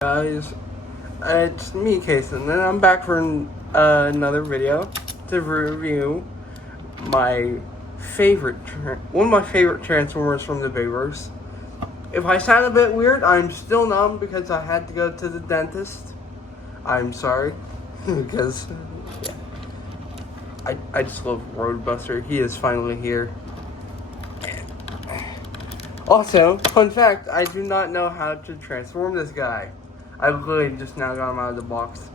Guys, it's me, Kason, and I'm back for another video to review my one of my favorite Transformers from the Bayverse. If I sound a bit weird, I'm still numb because I had to go to the dentist. I'm sorry, because yeah, I just love Roadbuster. He is finally here. Also, fun fact, I do not know how to transform this guy. I literally just now got him out of the box.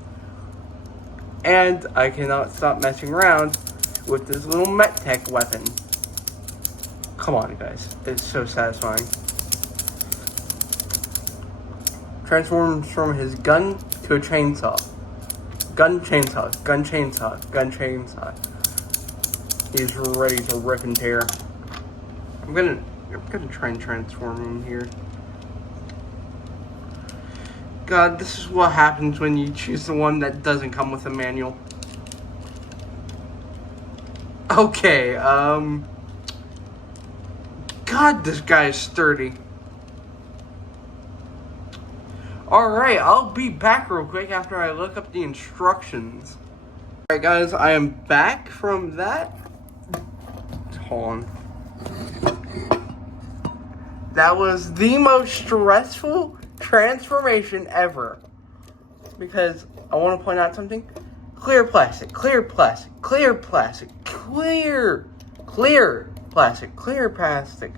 And I cannot stop messing around with this little MetTech weapon. Come on, guys. It's so satisfying. Transforms from his gun to a chainsaw. Gun, chainsaw, gun, chainsaw, gun, chainsaw. He's ready to rip and tear. I'm gonna try and transform him here. God, this is what happens when you choose the one that doesn't come with a manual. Okay, God, this guy is sturdy. Alright, I'll be back real quick after I look up the instructions. Alright guys, I am back from that. Hold on. That was the most stressful transformation ever. Because I want to point out something. Clear plastic, clear plastic, clear plastic, clear plastic, clear plastic.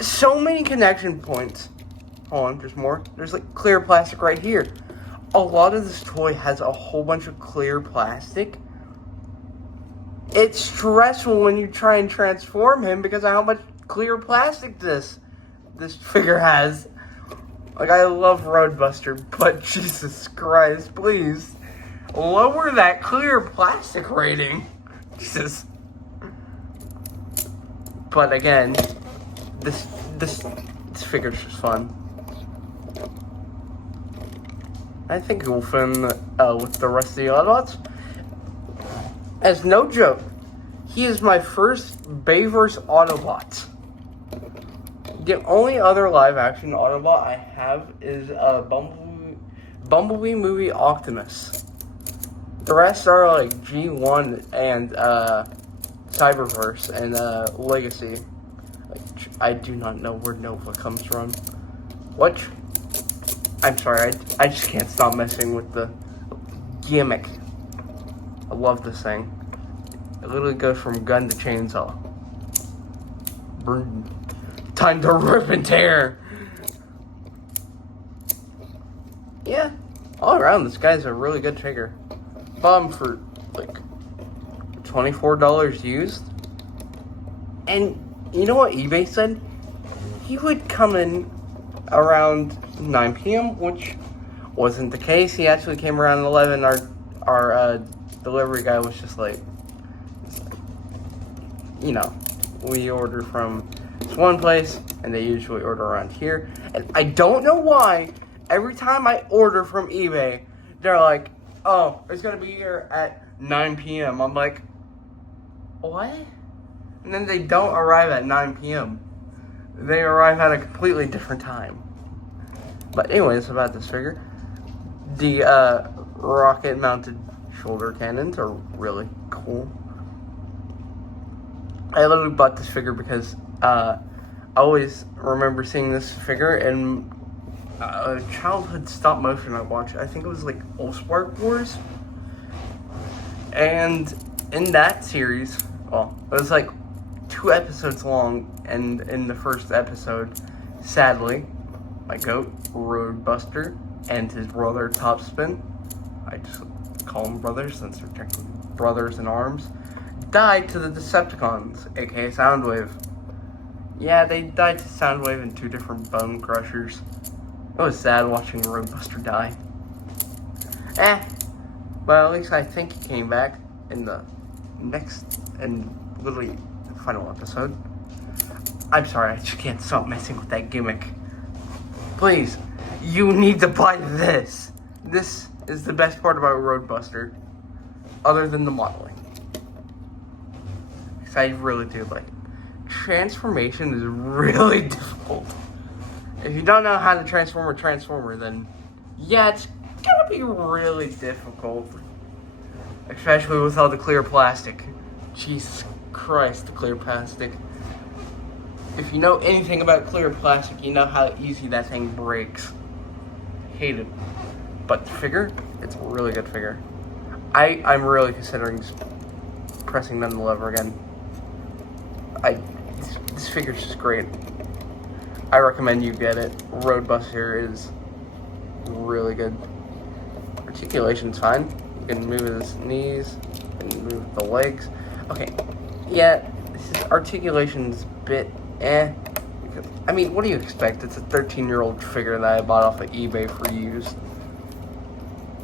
So many connection points. Hold on, there's more. There's like clear plastic right here. A lot of this toy has a whole bunch of clear plastic. It's stressful when you try and transform him because of how much clear plastic this figure has. Like, I love Roadbuster, but Jesus Christ, please lower that clear plastic rating. Jesus. But again, this figure's just fun. I think it will fit in with the rest of the Autobots. As no joke, he is my first Bayverse Autobot. The only other live-action Autobot I have is Bumblebee movie Optimus. The rest are like G1 and Cyberverse and Legacy. Like, I do not know where Nova comes from. What? I'm sorry, I just can't stop messing with the gimmick. I love this thing. It literally goes from gun to chainsaw. Time to rip and tear. Yeah, all around this guy's a really good figure. Bought him for like $24 used. And you know what eBay said? He would come in around 9 p.m., which wasn't the case. He actually came around 11. Our delivery guy was just like, you know, we order from this one place, and they usually order around here. And I don't know why, every time I order from eBay, they're like, oh, it's going to be here at 9 p.m. I'm like, what? And then they don't arrive at 9 p.m. They arrive at a completely different time. But anyways, about this figure. The rocket-mounted shoulder cannons are really cool. I literally bought this figure because I always remember seeing this figure in a childhood stop motion I watched. I think it was like Allspark Wars. And in that series, well, it was like 2 episodes long, and in the first episode, sadly, my goat, Roadbuster, and his brother, Topspin, I just call them brothers since they're technically brothers in arms, died to the Decepticons, aka Soundwave. Yeah, they died to Soundwave in 2 different bone crushers. It was sad watching Roadbuster die. But at least I think he came back in the next and literally final episode. I'm sorry, I just can't stop messing with that gimmick. Please, you need to buy this. This is the best part about Roadbuster, other than the modeling. Because I really do like it. Transformation is really difficult. If you don't know how to transform a transformer, then yeah, it's gonna be really difficult. Especially with all the clear plastic. Jesus Christ, the clear plastic. If you know anything about clear plastic, you know how easy that thing breaks. Hate it. But the figure, it's a really good figure. I'm really considering just pressing down the lever again. This figure's just great. I recommend you get it. Roadbuster is really good. Articulation's fine. You can move his knees, you can move the legs. Okay, yeah, his articulation's a bit because, I mean, what do you expect? It's a 13-year-old figure that I bought off of eBay for used.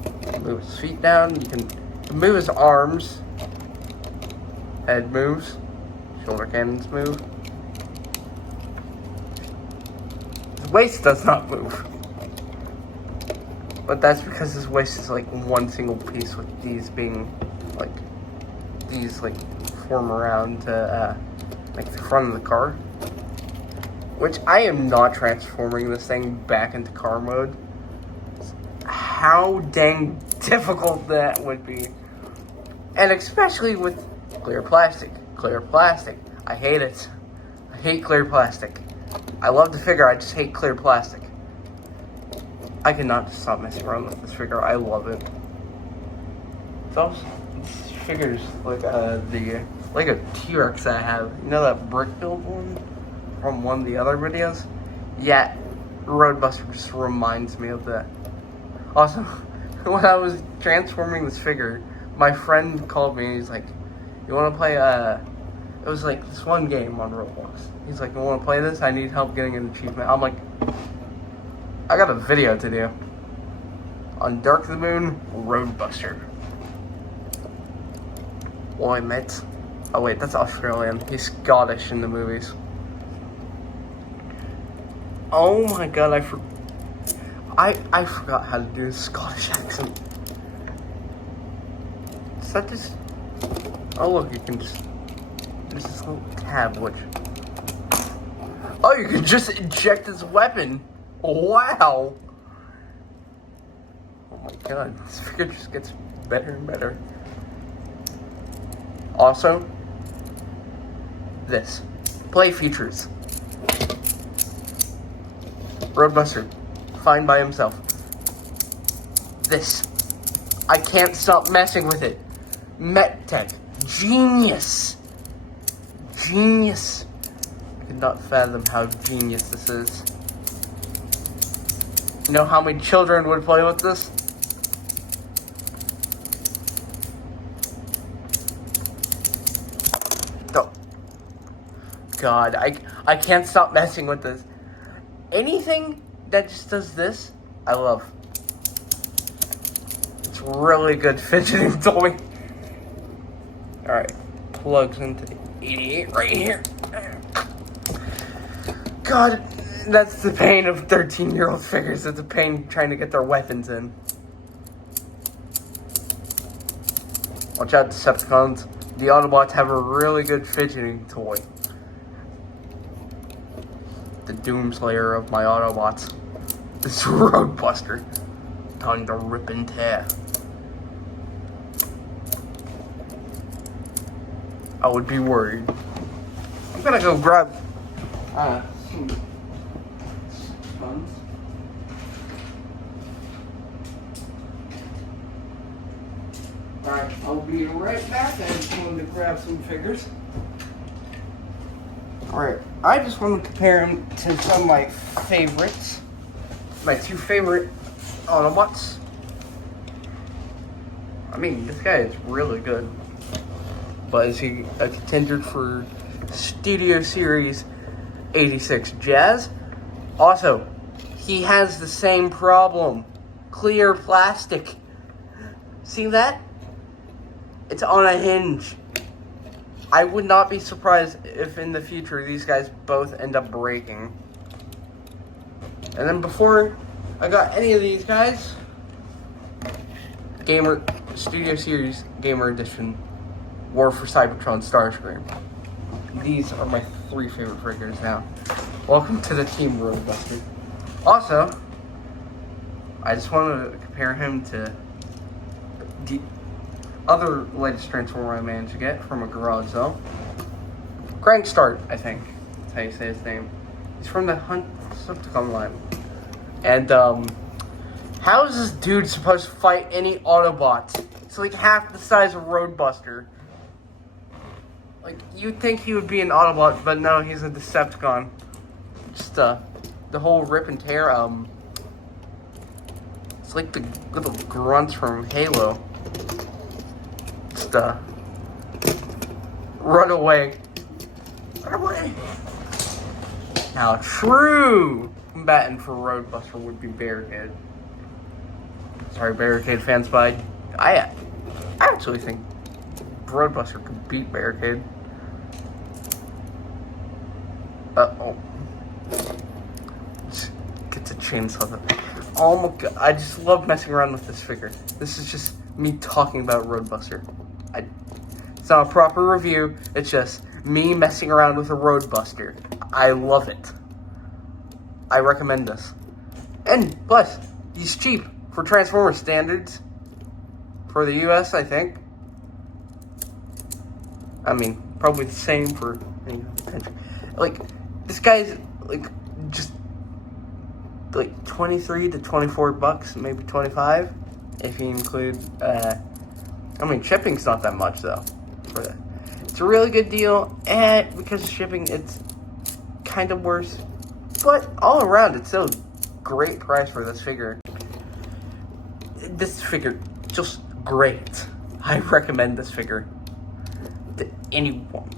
You can move his feet down, you can move his arms. Head moves. Shoulder cannons move. His waist does not move. But that's because his waist is like one single piece, with these being like, these like form around to like the front of the car. Which I am not transforming this thing back into car mode. How dang difficult that would be. And especially with clear plastic. Clear plastic. I hate it. I hate clear plastic. I love the figure, I just hate clear plastic. I cannot stop messing around with this figure. I love it. This figure's like the Lego T-Rex I have. You know that brick build one from one of the other videos? Yeah, Roadbuster just reminds me of that. Also, when I was transforming this figure, my friend called me and he's like, "You want to play it was like this one game on Roblox." He's like, "You want to play this? I need help getting an achievement." I'm like, I got a video to do. On Dark the Moon, Roadbuster. Oi, mate. Oh wait, that's Australian. He's Scottish in the movies. Oh my god, I forgot how to do a Scottish accent. Is that just... Oh look, you can just... There's this little tab, which... Oh, you can just eject his weapon! Wow! Oh my god, this figure just gets better and better. Also, this. Play features. Roadbuster. Fine by himself. This. I can't stop messing with it. MetTech. Genius. Genius. I could not fathom how genius this is. You know how many children would play with this? Oh. God, I can't stop messing with this. Anything that just does this, I love. It's really good fidgeting toy. Alright, plugs into the 88 right here. God, that's the pain of 13-year-old figures. It's a pain trying to get their weapons in. Watch out, Decepticons. The Autobots have a really good fidgeting toy. The Doomslayer of my Autobots. This Roadbuster. Time to rip and tear. I would be worried. I'm gonna go grab some funds. Alright, I'll be right back. I just wanted to grab some figures. Alright, I just want to compare them to some of my favorites. My two favorite Autobots. I mean, this guy is really good. But is he a contender for Studio Series 86 Jazz? Also, he has the same problem. Clear plastic. See that? It's on a hinge. I would not be surprised if in the future these guys both end up breaking. And then before I got any of these guys, Studio Series Gamer Edition War for Cybertron Starscream. These are my three favorite figures now. Welcome to the Team Roadbuster. Also, I just want to compare him to the other latest Transformer I managed to get from a garage sale. Crankstart, I think. That's how you say his name. He's from the Hunt line. And, how is this dude supposed to fight any Autobots? He's like half the size of Roadbuster. Like, you'd think he would be an Autobot, but no, he's a Decepticon. Just, the whole rip and tear, it's like the little grunts from Halo. Just, run away. Run away! Now, true combatant for Roadbuster would be Barricade. Sorry, Barricade fans, but I actually think Roadbuster could beat Barricade. Uh-oh. Just get to chainsaw it. Oh my god, I just love messing around with this figure. This is just me talking about Roadbuster. It's not a proper review, it's just me messing around with a Roadbuster. I love it. I recommend this. And plus, he's cheap for Transformer standards. For the US, I think. I mean, probably the same for any country. Like, this guy's like just like 23 to 24 bucks, maybe 25 if you include I mean, shipping's not that much though for that. It's a really good deal, and because of shipping it's kind of worse, but all around it's still a great price for this figure. This figure just great. I recommend this figure to anyone.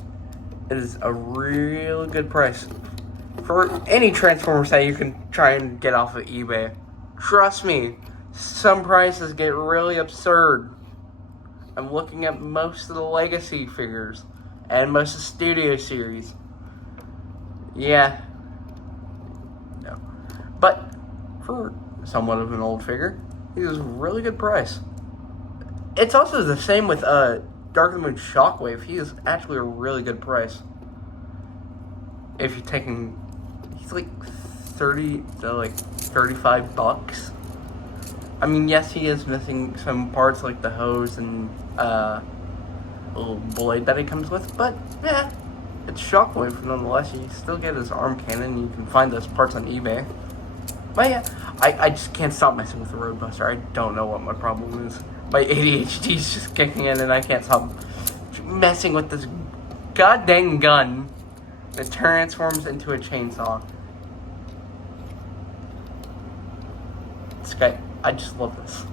It is a really good price for any Transformers that you can try and get off of eBay. Trust me, some prices get really absurd. I'm looking at most of the Legacy figures and most of the Studio Series. Yeah. No. But for somewhat of an old figure, it is a really good price. It's also the same with Dark of the Moon Shockwave. He is actually a really good price. If you're taking, he's like 30 to like 35 bucks. I mean, yes, he is missing some parts like the hose and little blade that he comes with, but yeah, it's Shockwave nonetheless. You still get his arm cannon. You can find those parts on eBay. But yeah, I just can't stop messing with the Roadbuster. I don't know what my problem is. My ADHD is just kicking in and I can't stop messing with this goddamn gun that transforms into a chainsaw. This guy, I just love this.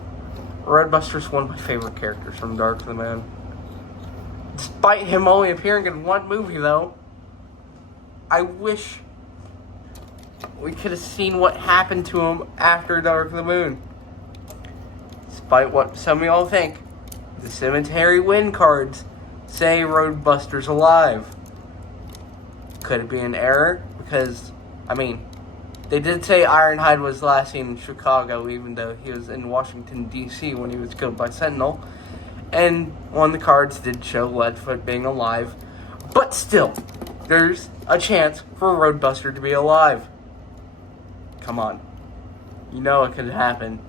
Roadbuster's one of my favorite characters from Dark of the Moon. Despite him only appearing in one movie though, I wish we could have seen what happened to him after Dark of the Moon. Despite what some of y'all think, the Cemetery Win cards say Roadbuster's alive. Could it be an error? Because, I mean, they did say Ironhide was last seen in Chicago, even though he was in Washington, D.C. when he was killed by Sentinel. And one of the cards did show Leadfoot being alive. But still, there's a chance for Roadbuster to be alive. Come on. You know it could happen.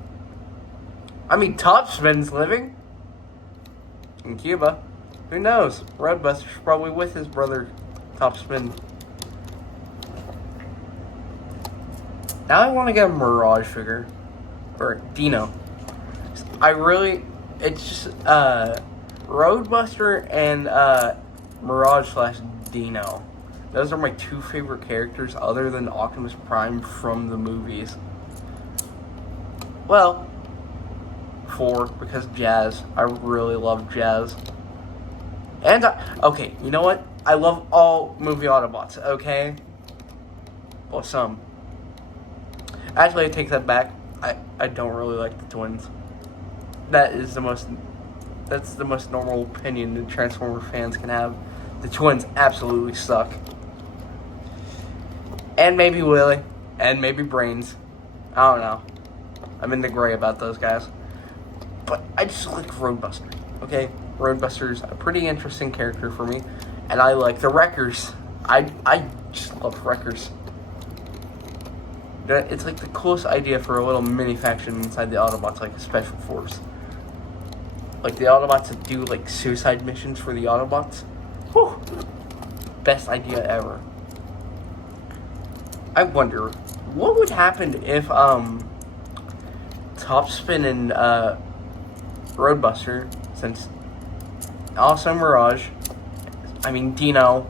I mean, Topspin's living in Cuba. Who knows? Roadbuster's probably with his brother, Topspin. Now I want to get a Mirage figure. Or Dino. It's just, Roadbuster and, Mirage / Dino. Those are my two favorite characters other than Optimus Prime from the movies. Well, 4, because Jazz. I really love Jazz. And, okay, you know what? I love all movie Autobots, okay? Well, some. Actually, I take that back. I don't really like the twins. That's the most normal opinion that Transformer fans can have. The twins absolutely suck. And maybe Willie. And maybe Brains. I don't know. I'm in the gray about those guys. But I just like Roadbuster. Okay? Roadbuster's a pretty interesting character for me. And I like the Wreckers. I just love Wreckers. It's like the coolest idea for a little mini faction inside the Autobots, like a special force. Like the Autobots that do like suicide missions for the Autobots. Whew. Best idea ever. I wonder what would happen if Topspin and Roadbuster, since also Mirage, I mean Dino.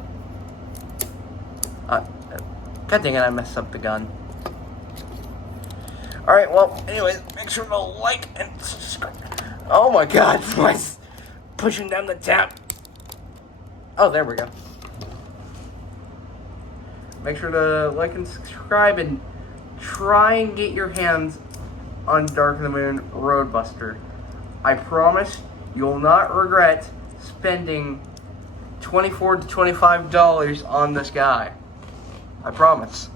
God dang it, I messed up the gun. Alright, well, anyways, make sure to like and subscribe. Oh my god, my pushing down the tap. Oh, there we go. Make sure to like and subscribe and try and get your hands on Dark of the Moon Roadbuster. I promise you'll not regret spending $24 to $25 on this guy. I promise.